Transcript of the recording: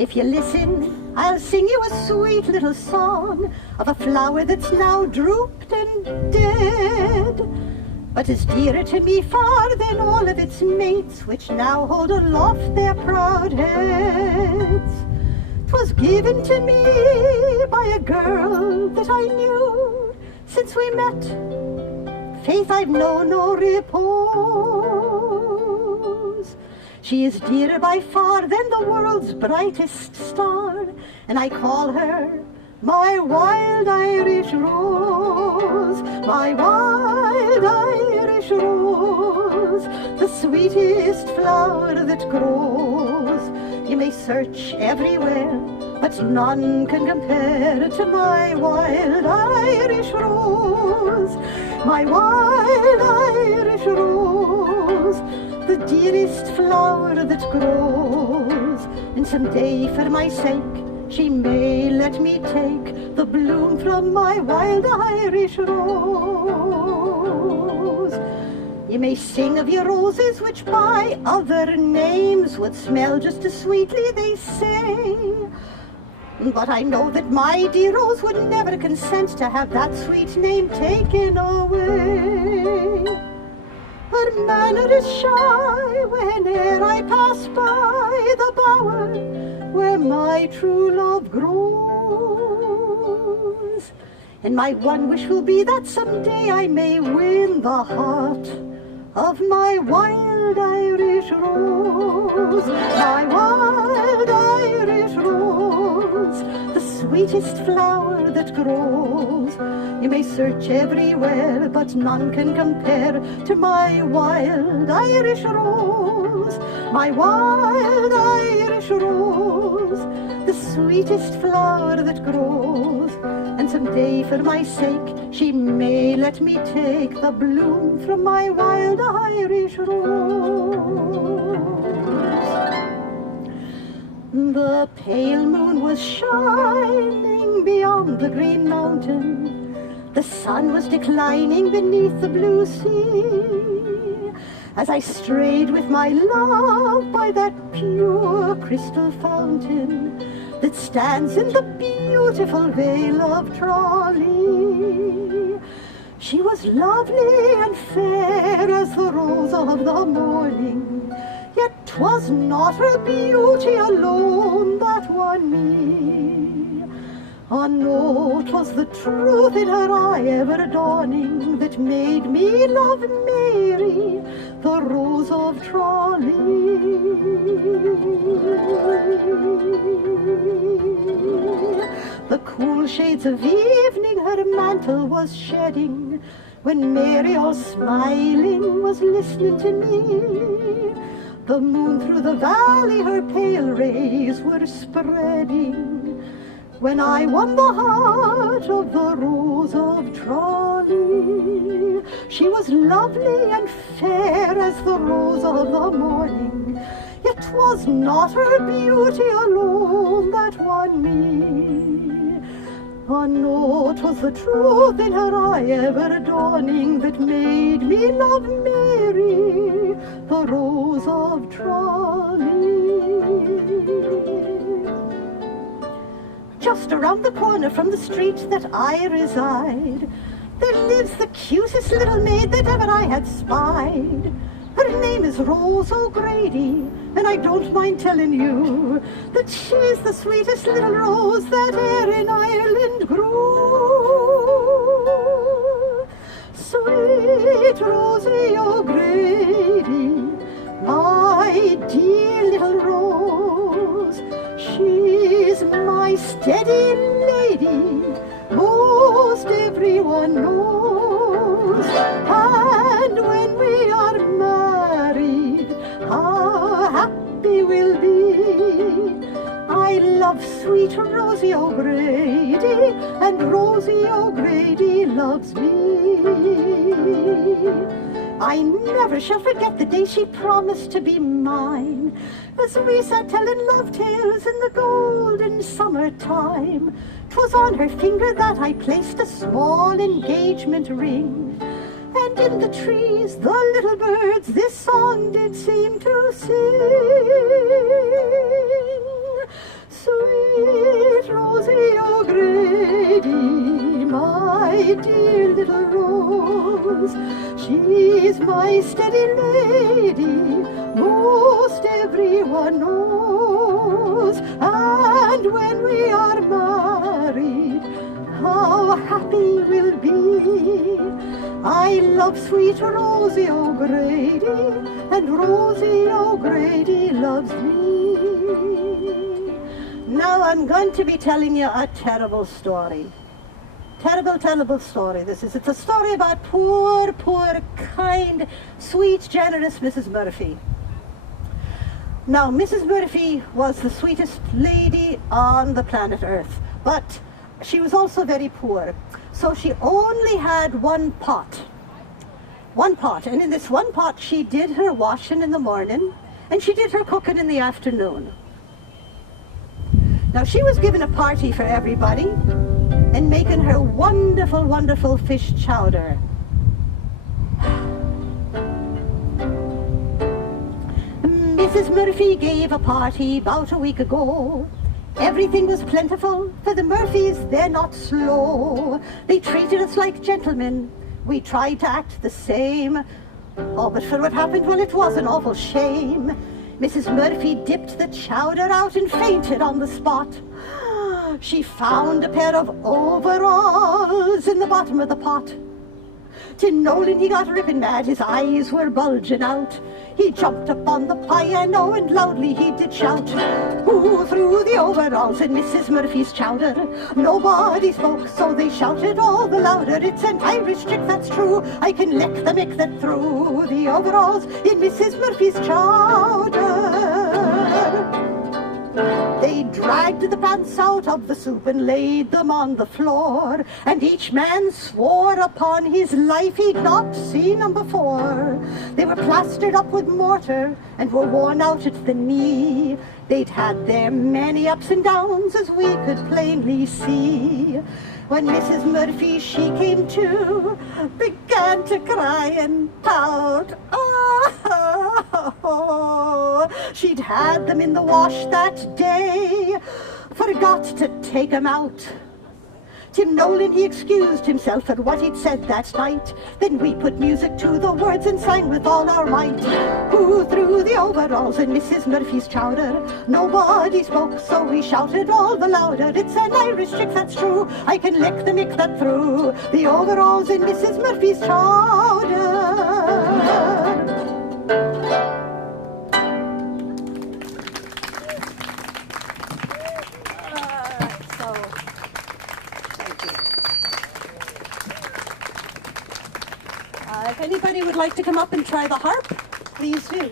If you listen, I'll sing you a sweet little song of a flower that's now drooped and dead, but is dearer to me far than all of its mates, which now hold aloft their proud heads. 'Twas given to me by a girl that I knew since we met. Faith, I've known no repose. She is dearer by far than the world's brightest star, and I call her my wild Irish rose, my wild Irish rose, the sweetest flower that grows. You may search everywhere, but none can compare to my wild Irish rose, my wild Irish rose, the dearest flower that grows. And someday, for my sake, she may let me take the bloom from my wild Irish rose. You may sing of your roses, which by other names would smell just as sweetly, they say. But I know that my dear rose would never consent to have that sweet name taken away. Her manner is shy whene'er I pass by the bower where my true love grows. And my one wish will be that someday I may win the heart of my wild Irish rose, my wild Irish rose, the sweetest flower that grows. You may search everywhere, but none can compare to my wild Irish rose, my wild Irish rose, the sweetest flower that grows. And someday, for my sake, she may let me take the bloom from my wild Irish rose. The pale moon was shining beyond the green mountain. The sun was declining beneath the blue sea. As I strayed with my love by that pure crystal fountain that stands in the beautiful vale of Tralee. She was lovely and fair as the rose of the morning, yet 'twas not her beauty alone that won me. Oh no, 'twas the truth in her eye ever dawning that made me love Mary, the rose of Tralee. The cool shades of evening her mantle was shedding, when Mary, all smiling, was listening to me. The moon through the valley her pale rays were spreading, when I won the heart of the rose of Tralee. She was lovely and fair as the rose of the morning, yet 'twas not her beauty alone that won me. Oh no, 'twas the truth in her eye ever dawning that made me love Mary, the rose of Tralee. Just around the corner from the street that I reside, there lives the cutest little maid that ever I had spied. Her name is Rose O'Grady, and I don't mind telling you that she's the sweetest little rose that e'er in Ireland grew. Sweet Rosie O'Grady, my dear little rose, she's my steady lady, most everyone knows. And when we are married, how happy we'll be. I love sweet Rosie O'Grady, and Rosie O'Grady loves me. I never shall forget the day she promised to be mine, as we sat telling love tales in the golden summertime. 'Twas on her finger that I placed a small engagement ring, and in the trees the little birds this song did seem to sing. my steady lady, most everyone knows. And when we are married, how happy we'll be. I love sweet Rosie O'Grady, and Rosie O'Grady loves me. Now I'm going to be telling you a terrible story. Terrible, terrible story this is. It's a story about poor, kind, sweet, generous Mrs. Murphy. Now, Mrs. Murphy was the sweetest lady on the planet Earth, but she was also very poor. So she only had one pot, and in this one pot she did her washing in the morning and she did her cooking in the afternoon. Now she was giving a party for everybody and making her wonderful, wonderful fish chowder. Mrs. Murphy gave a party about a week ago. Everything was plentiful, for the Murphys, they're not slow. They treated us like gentlemen. We tried to act the same. Oh, but for what happened, well, it was an awful shame. Mrs. Murphy dipped the chowder out and fainted on the spot. She found a pair of overalls in the bottom of the pot. Tin Nolan, he got ripping mad, his eyes were bulging out. He jumped up on the piano and loudly he did shout, "Who threw the overalls in Mrs. Murphy's chowder?" Nobody spoke, so they shouted all the louder, "It's an Irish trick, that's true, I can lick the mick that threw the overalls in Mrs. Murphy's chowder." They dragged the pants out of the soup and laid them on the floor, and each man swore upon his life he'd not seen them before. They were plastered up with mortar and were worn out at the knee. They'd had their many ups and downs, as we could plainly see. When Mrs. Murphy, she came to, began to cry and pout. Oh, she'd had them in the wash that day, forgot to take 'em out. Tim Nolan, he excused himself for what he'd said that night. Then we put music to the words and sang with all our might. Who threw the overalls in Mrs. Murphy's chowder? Nobody spoke, so we shouted all the louder, "It's an Irish trick, that's true, I can lick the mick that threw the overalls in Mrs. Murphy's chowder." If anybody would like to come up and try the harp, please do.